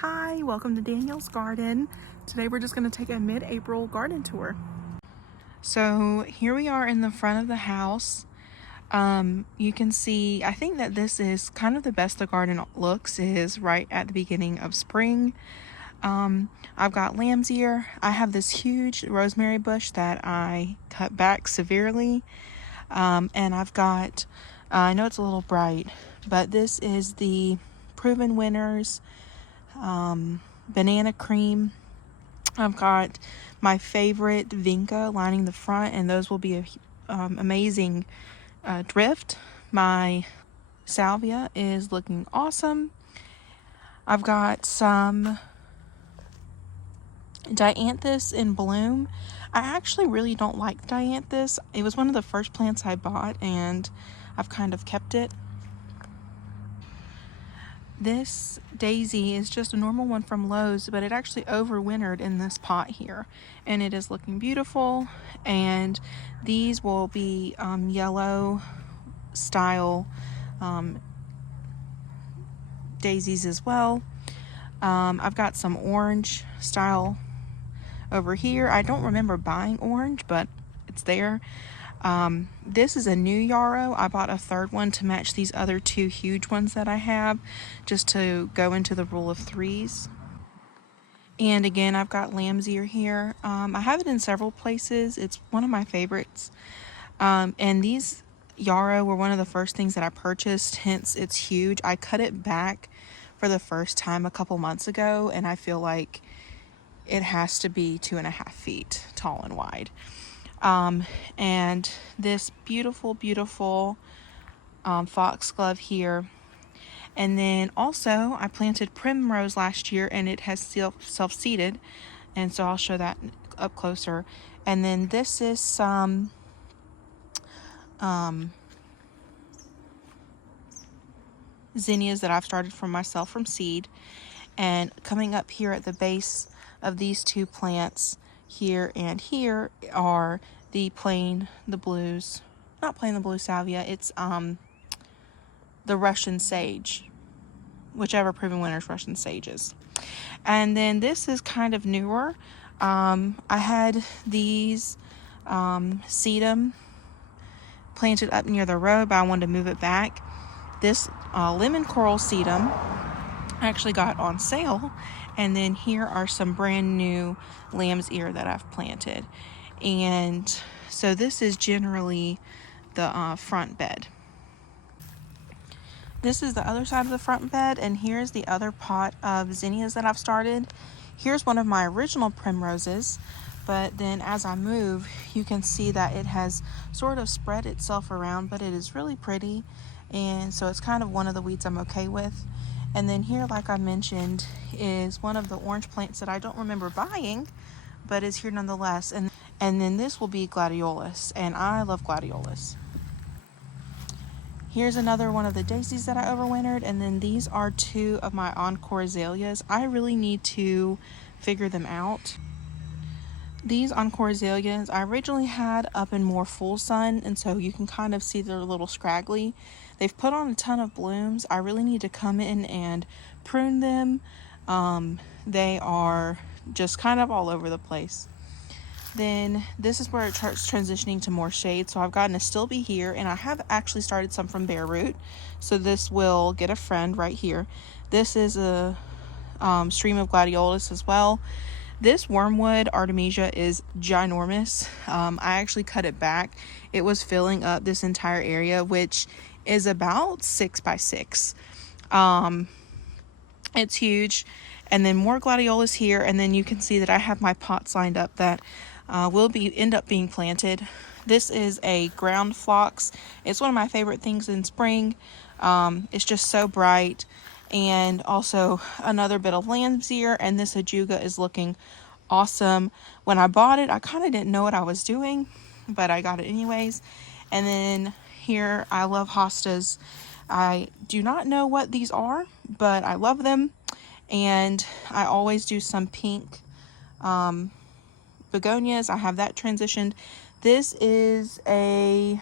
Hi, welcome to Danielle's garden. Today we're just going to take a mid-April garden tour. So here we are in the front of the house. You can see, I think that this is kind of the best the garden looks is right at the beginning of spring. I've got lamb's ear. I have this huge rosemary bush that I cut back severely. And I've got, I know it's a little bright, but this is the Proven Winners banana cream. I've got my favorite vinca lining the front, and those will be a amazing drift. My salvia is looking awesome. I've got some dianthus in bloom. I actually really don't like dianthus. It was one of the first plants I bought, and I've kind of kept it. This daisy is just a normal one from Lowe's, but it actually overwintered in this pot here, and it is looking beautiful. And these will be yellow style daisies as well. I've got some orange style over here. I don't remember buying orange, but it's there. This is a new yarrow. I bought a third one to match these other two huge ones that I have, just to go into the rule of threes. And again, I've got lamb's ear here. I have it in several places. It's one of my favorites. And these yarrow were one of the first things that I purchased, hence it's huge. I cut it back for the first time a couple months ago, and I feel like it has to be 2.5 feet tall and wide. And this beautiful foxglove here. And then also I planted primrose last year, and it has self-seeded, and so I'll show that up closer. And then this is some zinnias that I've started from myself from seed. And coming up here at the base of these two plants here and here are the blue salvia. It's the Russian sage, whichever Proven Winners Russian sage is. And then this is kind of newer. I had these sedum planted up near the road, but I wanted to move it back. This lemon coral sedum I actually got on sale. And then here are some brand new lamb's ear that I've planted. And so this is generally the front bed. This is the other side of the front bed, and here's the other pot of zinnias that I've started. Here's one of my original primroses, but then as I move, you can see that it has sort of spread itself around, but it is really pretty, and so it's kind of one of the weeds I'm okay with. And then here, like I mentioned, is one of the orange plants that I don't remember buying, but is here nonetheless. And then this will be gladiolus, and I love gladiolus. Here's another one of the daisies that I overwintered, and then these are two of my encore azaleas. I really need to figure them out. These encore azaleas I originally had up in more full sun, and so you can kind of see they're a little scraggly. They've put on a ton of blooms. I really need to come in and prune them. They are just kind of all over the place. Then this is where it starts transitioning to more shade. So I've gotten a stilby here, and I have actually started some from bare root. So this will get a friend right here. This is a stream of gladiolus as well. This wormwood artemisia is ginormous. I actually cut it back. It was filling up this entire area, which is about 6 by 6. It's huge. And then more gladiolus here, and then you can see that I have my pots lined up that will end up being planted. This is a ground phlox. It's one of my favorite things in spring. It's just so bright. And also another bit of lamb's ear, and this ajuga is looking awesome. When I bought it, I kind of didn't know what I was doing, but I got it anyways. And then here, I love hostas. I do not know what these are, but I love them. And I always do some pink begonias. I have that transitioned. This is a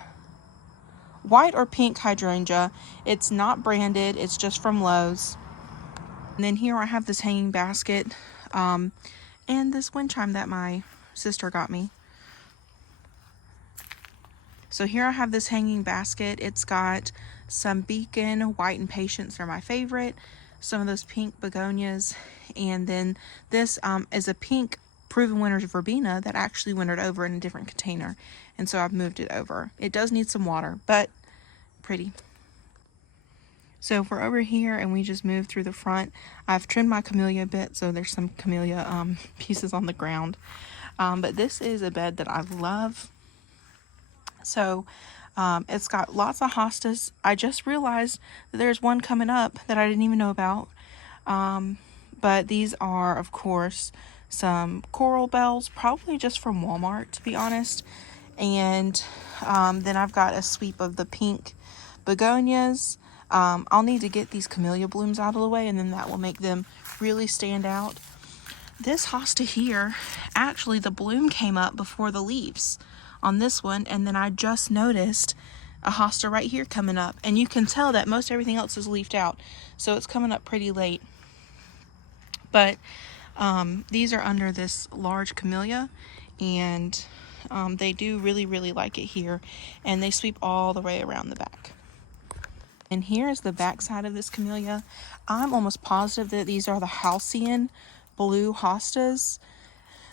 white or pink hydrangea. It's not branded. It's just from Lowe's. And then here I have this hanging basket and this wind chime that my sister got me. So here I have this hanging basket. It's got some beacon, white and patience are my favorite. Some of those pink begonias. And then this is a pink proven winter's verbena that actually wintered over in a different container. And so I've moved it over. It does need some water, but pretty. So if we're over here and we just move through the front, I've trimmed my camellia a bit, so there's some camellia pieces on the ground. But this is a bed that I love. So it's got lots of hostas. I just realized that there's one coming up that I didn't even know about. But these are, of course, some coral bells, probably just from Walmart, to be honest. And then I've got a sweep of the pink begonias. I'll need to get these camellia blooms out of the way, and then that will make them really stand out. This hosta here, actually the bloom came up before the leaves on this one, and then I just noticed a hosta right here coming up, and you can tell that most everything else is leafed out, so it's coming up pretty late. But these are under this large camellia, and they do really like it here, and they sweep all the way around the back. And here is the back side of this camellia. I'm almost positive that these are the halcyon blue hostas.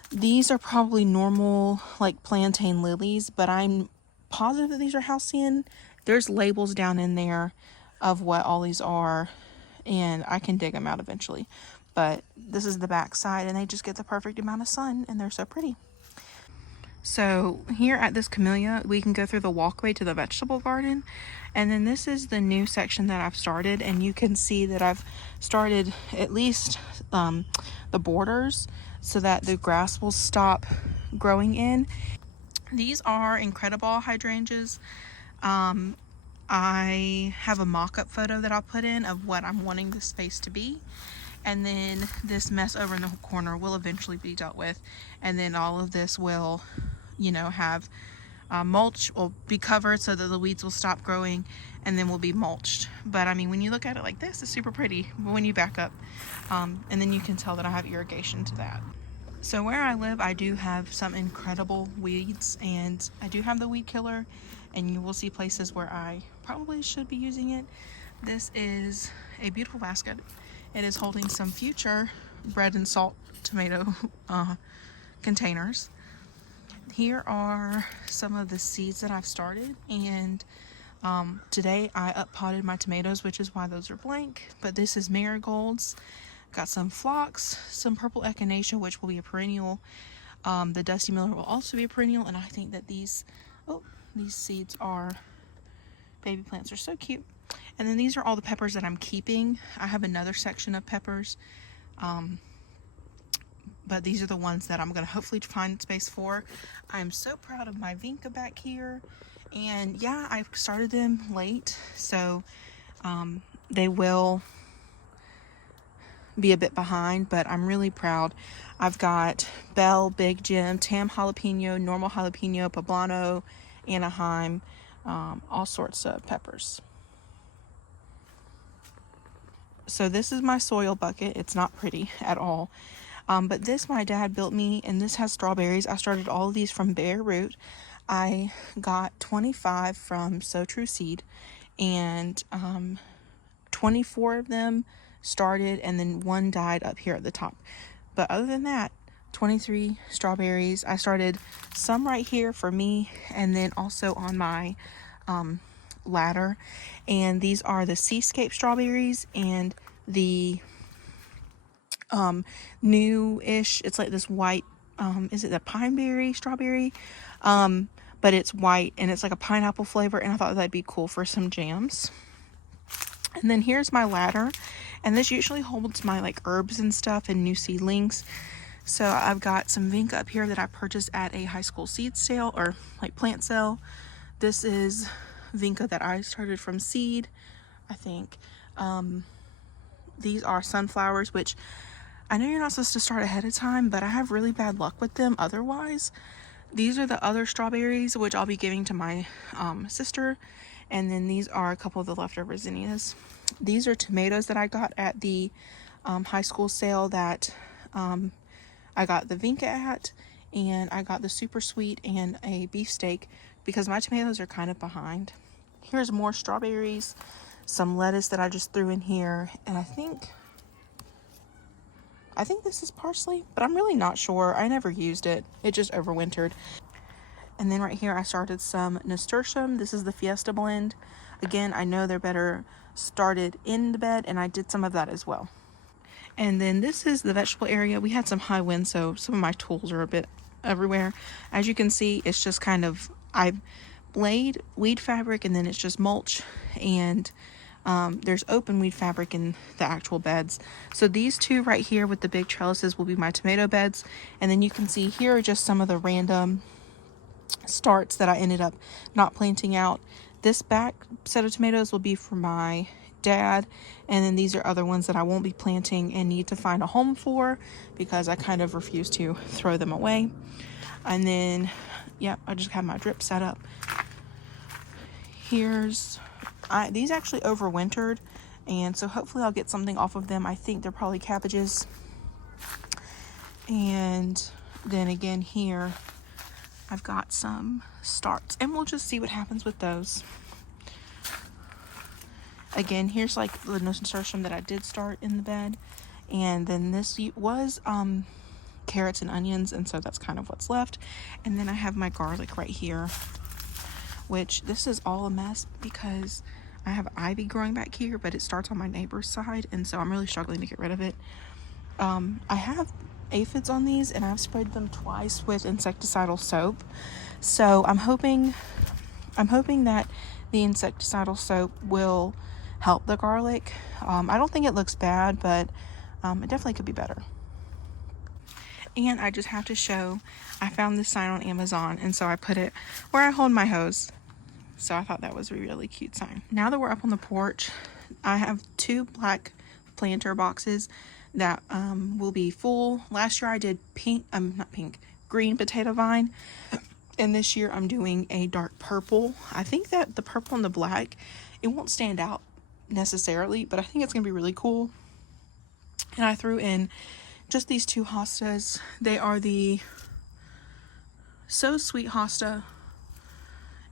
These are probably normal like plantain lilies, but I'm positive that these are halcyon. There's labels down in there of what all these are, and I can dig them out eventually. But this is the back side, and they just get the perfect amount of sun, and they're so pretty. So here at this camellia, we can go through the walkway to the vegetable garden. And then this is the new section that I've started, and you can see that I've started at least the borders so that the grass will stop growing in. These are incredible hydrangeas. I have a mock-up photo that I'll put in of what I'm wanting this space to be. And then this mess over in the corner will eventually be dealt with. And then all of this will, have mulch, will be covered so that the weeds will stop growing, and then will be mulched. But I mean, when you look at it like this, it's super pretty when you back up. And then you can tell that I have irrigation to that. So where I live, I do have some incredible weeds, and I do have the weed killer, and you will see places where I probably should be using it. This is a beautiful basket. It is holding some future bread and salt tomato containers. Here are some of the seeds that I've started, and today I up-potted my tomatoes, which is why those are blank. But this is marigolds. Got some phlox, some purple echinacea, which will be a perennial. The Dusty Miller will also be a perennial, and I think that these seeds are baby plants. Are so cute. And then these are all the peppers that I'm keeping. I have another section of peppers, but these are the ones that I'm going to hopefully find space for. I'm so proud of my vinca back here, and yeah, I started them late, so they will be a bit behind, but I'm really proud. I've got Bell, Big Jim, Tam jalapeno, normal jalapeno, poblano, Anaheim, all sorts of peppers. So this is my soil bucket. It's not pretty at all. But this my dad built me, and this has strawberries. I started all of these from bare root. I got 25 from Sow True Seed, and 24 of them started, and then one died up here at the top. But other than that, 23 strawberries. I started some right here for me, and then also on my ladder. And these are the Seascape strawberries, and the new-ish, it's like this white, is it the pineberry strawberry? But it's white, and it's like a pineapple flavor, and I thought that'd be cool for some jams. And then here's my ladder, and this usually holds my like herbs and stuff and new seedlings. So I've got some vinca up here that I purchased at a high school seed sale, or like plant sale. This is vinca that I started from seed, I think. These are sunflowers, which I know you're not supposed to start ahead of time, but I have really bad luck with them otherwise. These are the other strawberries, which I'll be giving to my sister. And then these are a couple of the leftover zinnias. These are tomatoes that I got at the high school sale that I got the Vinca at, and I got the super sweet and a beefsteak because my tomatoes are kind of behind. Here's more strawberries, some lettuce that I just threw in here, and I think this is parsley, but I'm really not sure. I never used it. It just overwintered. And then right here I started some nasturtium. This is the Fiesta blend. Again, I know they're better started in the bed, and I did some of that as well. And then this is the vegetable area. We had some high winds, so some of my tools are a bit everywhere. As you can see, it's just kind of, I laid weed fabric and then it's just mulch, and there's open weed fabric in the actual beds. So these two right here with the big trellises will be my tomato beds. And then you can see here are just some of the random starts that I ended up not planting out. This back set of tomatoes will be for my dad, and then these are other ones that I won't be planting and need to find a home for because I kind of refuse to throw them away. And then I just have my drip set up. Here's these actually overwintered, and so hopefully I'll get something off of them. I think they're probably cabbages. And then again here I've got some starts, and we'll just see what happens with those. Again, here's like the nasturtium that I did start in the bed, and then this was carrots and onions, and so that's kind of what's left. And then I have my garlic right here, which this is all a mess because I have ivy growing back here, but it starts on my neighbor's side, and so I'm really struggling to get rid of it. I have aphids on these, and I've sprayed them twice with insecticidal soap, so I'm hoping that the insecticidal soap will help the garlic. I don't think it looks bad, but it definitely could be better. And I just have to show, I found this sign on Amazon, and so I put it where I hold my hose. So I thought that was a really cute sign. Now that we're up on the porch, I have 2 black planter boxes that will be full. Last year I did green potato vine, and this year I'm doing a dark purple. I think that the purple and the black, it won't stand out necessarily, but I think it's gonna be really cool. And I threw in just these 2 hostas. They are the So Sweet hosta,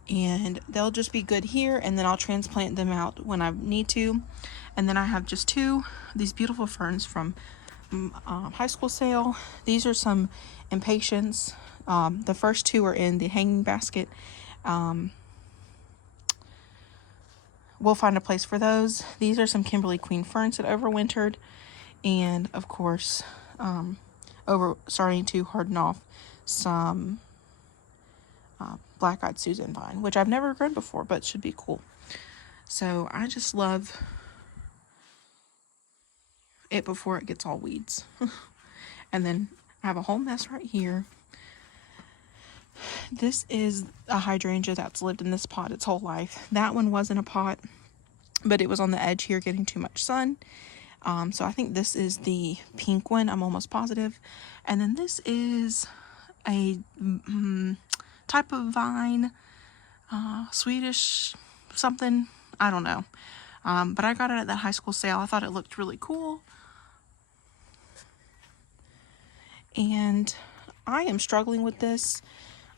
and they'll just be good here, and then I'll transplant them out when I need to. And then I have just 2 these beautiful ferns from high school sale. These are some impatiens. The first 2 are in the hanging basket. We'll find a place for those. These are some Kimberly Queen ferns that overwintered, and of course starting to harden off some black-eyed Susan vine, which I've never grown before, but should be cool. So I just love it before it gets all weeds. And then I have a whole mess right here. This is a hydrangea that's lived in this pot its whole life. That one wasn't a pot, but it was on the edge here getting too much sun. So I think this is the pink one, I'm almost positive. And then this is a type of vine, Swedish something, I don't know. But I got it at that high school sale. I thought it looked really cool. And I am struggling with this.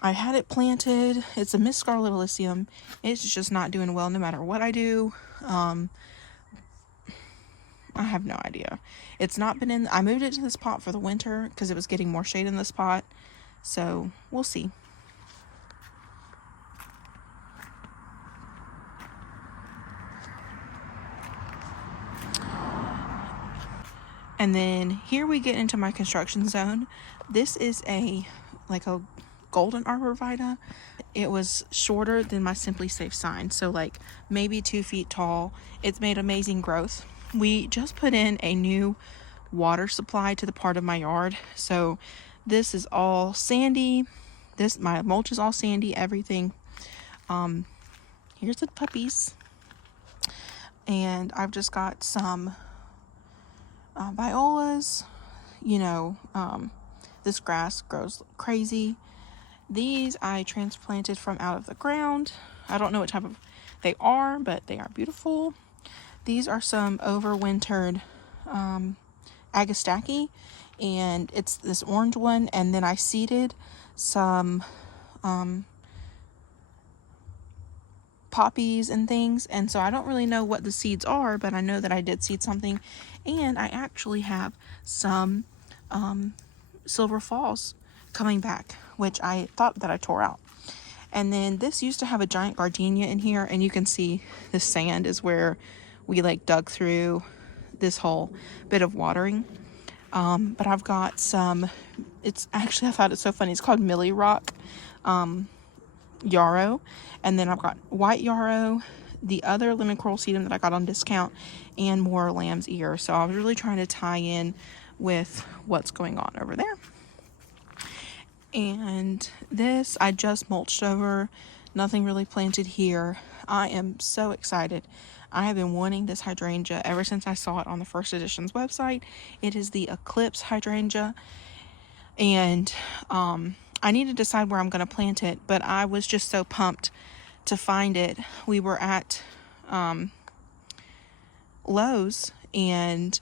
I had it planted. It's a Miss Scarlet Elysium. It's just not doing well no matter what I do. I have no idea. It's not been in, I moved it to this pot for the winter because it was getting more shade in this pot. So we'll see. And then here we get into my construction zone. This is like a golden arborvitae. It was shorter than my Simply Safe sign, so like maybe 2 feet tall. It's made amazing growth. We just put in a new water supply to the part of my yard, so this is all sandy. My mulch is all sandy, everything. Here's the puppies, and I've just got some violas. This grass grows crazy. These I transplanted from out of the ground. I don't know what type of they are, but they are beautiful. These are some overwintered Agastaki, and it's this orange one. And then I seeded some poppies and things, and so I don't really know what the seeds are, but I know that I did seed something. And I actually have some silver falls coming back, which I thought that I tore out. And then this used to have a giant gardenia in here, and you can see the sand is where we like dug through this whole bit of watering. But I've got some, it's actually, I thought it's so funny, it's called Millie Rock yarrow, and then I've got white yarrow, the other lemon coral sedum that I got on discount, and more lamb's ear. So I was really trying to tie in with what's going on over there. And this I just mulched over, nothing really planted here. I am so excited. I have been wanting this hydrangea ever since I saw it on the First Editions website. It is the Eclipse hydrangea, and I need to decide where I'm going to plant it, but I was just so pumped to find it. We were at Lowe's, and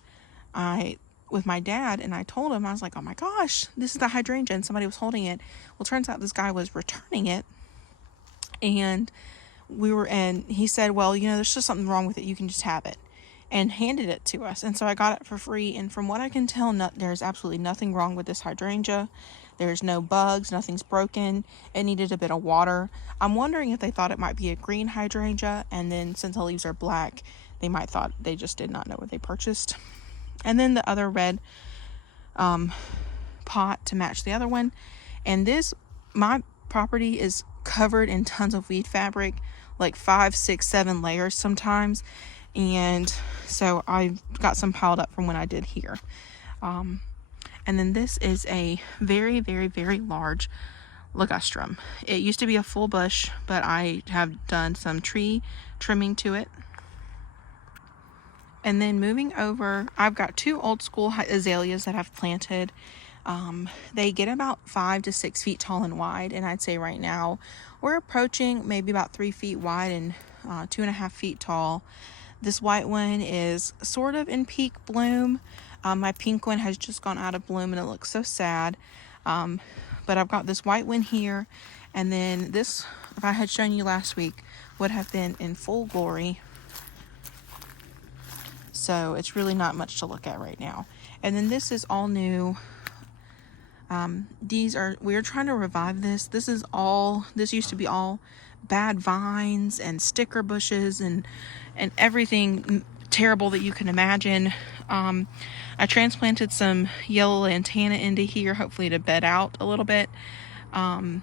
with my dad, and I told him, I was like, oh my gosh, this is the hydrangea, and somebody was holding it. Well, turns out this guy was returning it, and he said, well, there's just something wrong with it, you can just have it, and handed it to us. And so I got it for free, and from what I can tell, there's absolutely nothing wrong with this hydrangea. There's no bugs, nothing's broken. It needed a bit of water. I'm wondering if they thought it might be a green hydrangea, and then since the leaves are black, they just did not know what they purchased. And then the other red pot to match the other one. And my property is covered in tons of weed fabric, like 5, 6, 7 layers sometimes. And so I've got some piled up from when I did here. And then this is a very, very, very large ligustrum. It used to be a full bush, but I have done some tree trimming to it. And then moving over, I've got 2 old school azaleas that I've planted. They get about 5 to 6 feet tall and wide, and I'd say right now we're approaching maybe about 3 feet wide and 2.5 feet tall. This white one is sort of in peak bloom. My pink one has just gone out of bloom, and it looks so sad. But I've got this white one here, and then this, if I had shown you last week, would have been in full glory. So it's really not much to look at right now. And then this is all new. We're trying to revive this. This used to be all bad vines and sticker bushes and everything terrible that you can imagine. I transplanted some yellow lantana into here, hopefully to bed out a little bit. But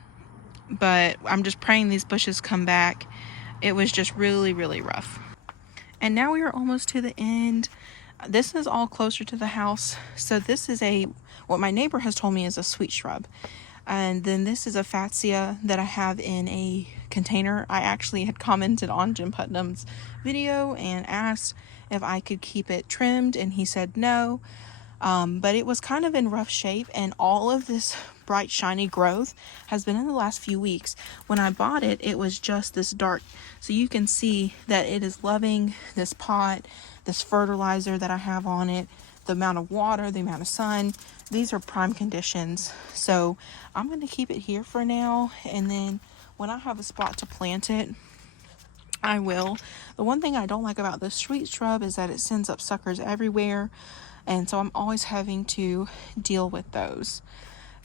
I'm just praying these bushes come back. It was just really, really rough. And now we are almost to the end. This is all closer to the house. So this is what my neighbor has told me is a sweet shrub. And then this is a fatsia that I have in a container. I actually had commented on Jim Putnam's video and asked if I could keep it trimmed, and he said no. But it was kind of in rough shape, and all of this bright shiny growth has been in the last few weeks. When I bought it, it was just this dark. So you can see that it is loving this pot, this fertilizer that I have on it, the amount of water, the amount of sun. These are prime conditions. So I'm going to keep it here for now, and then when I have a spot to plant it, I will. The one thing I don't like about this sweet shrub is that it sends up suckers everywhere, and so I'm always having to deal with those.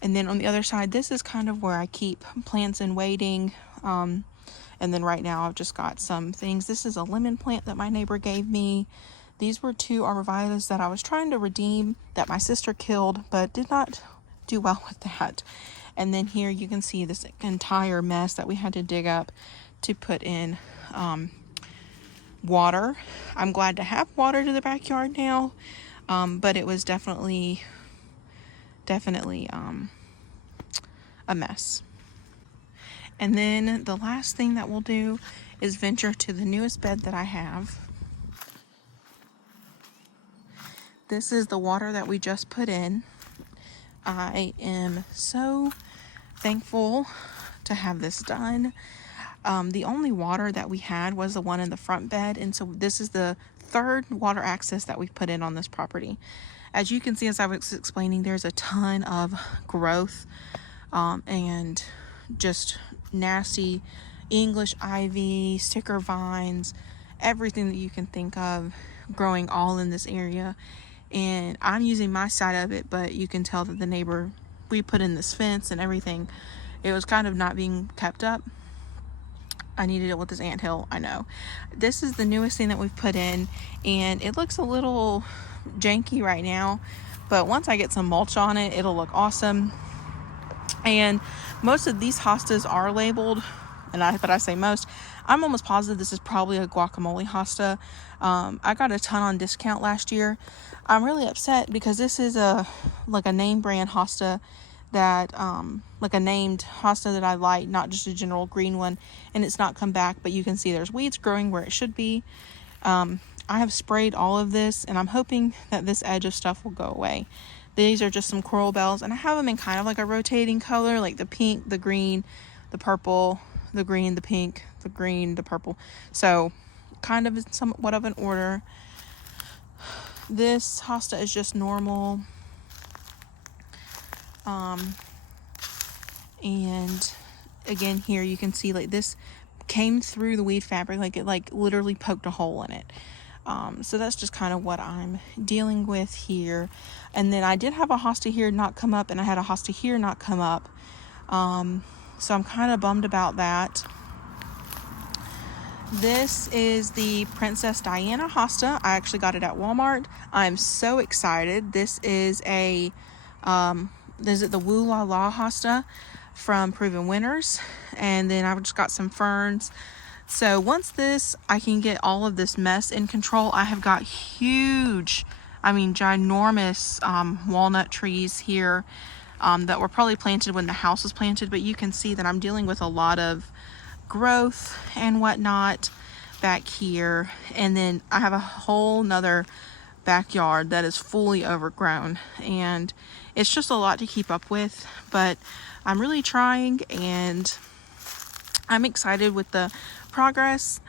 And then on the other side, this is kind of where I keep plants in waiting. And then right now I've just got some things. This is a lemon plant that my neighbor gave me. These were 2 arborvitaes that I was trying to redeem that my sister killed, but did not do well with that. And then here you can see this entire mess that we had to dig up to put in water. I'm glad to have water to the backyard now, but it was definitely a mess. And then the last thing that we'll do is venture to the newest bed that I have. This is the water that we just put in. I am so thankful to have this done. The only water that we had was the one in the front bed, and so this is the 3rd water access that we've put in on this property. As you can see, as I was explaining, there's a ton of growth and just nasty English ivy, sticker vines, everything that you can think of growing all in this area. And I'm using my side of it, but you can tell that the neighbor, we put in this fence and everything, it was kind of not being kept up. I needed it with this anthill, I know. This is the newest thing that we've put in, and it looks a little janky right now, but once I get some mulch on it, it'll look awesome. And most of these hostas are labeled, but I say most. I'm almost positive this is probably a guacamole hosta. I got a ton on discount last year. I'm really upset because this is a name brand hosta that like a named hosta that I like, not just a general green one, and it's not come back, but you can see there's weeds growing where it should be. I have sprayed all of this, and I'm hoping that this edge of stuff will go away. These are just some coral bells, and I have them in kind of like a rotating color, like the pink, the green, the purple, the green, the pink, the green, the purple. So kind of somewhat of an order. This hosta is just normal. And again, here you can see like this came through the weed fabric, like it like literally poked a hole in it. So that's just kind of what I'm dealing with here. And then I did have a hosta here not come up, and I had a hosta here not come up. So I'm kind of bummed about that. This is the Princess Diana hosta. I actually got it at Walmart. I'm so excited. This is the Woo La La hosta from Proven Winners. And then I've just got some ferns. So once I can get all of this mess in control, I have got huge, ginormous walnut trees here that were probably planted when the house was planted, but you can see that I'm dealing with a lot of growth and whatnot back here. And then I have a whole nother backyard that is fully overgrown, and it's just a lot to keep up with, but I'm really trying, and I'm excited with the progress.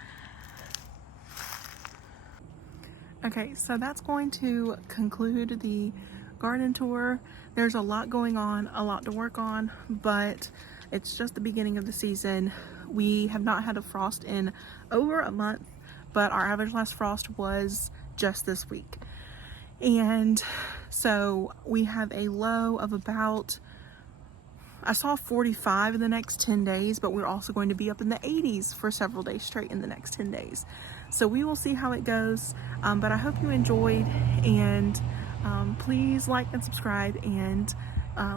Okay, so that's going to conclude the garden tour. There's a lot going on, a lot to work on, but it's just the beginning of the season. We have not had a frost in over a month, but our average last frost was just this week. And so we have a low of about, I saw 45 in the next 10 days, but we're also going to be up in the 80s for several days straight in the next 10 days. So we will see how it goes, but I hope you enjoyed, and please like and subscribe, and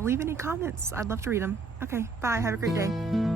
leave any comments. I'd love to read them. Okay, bye. Have a great day.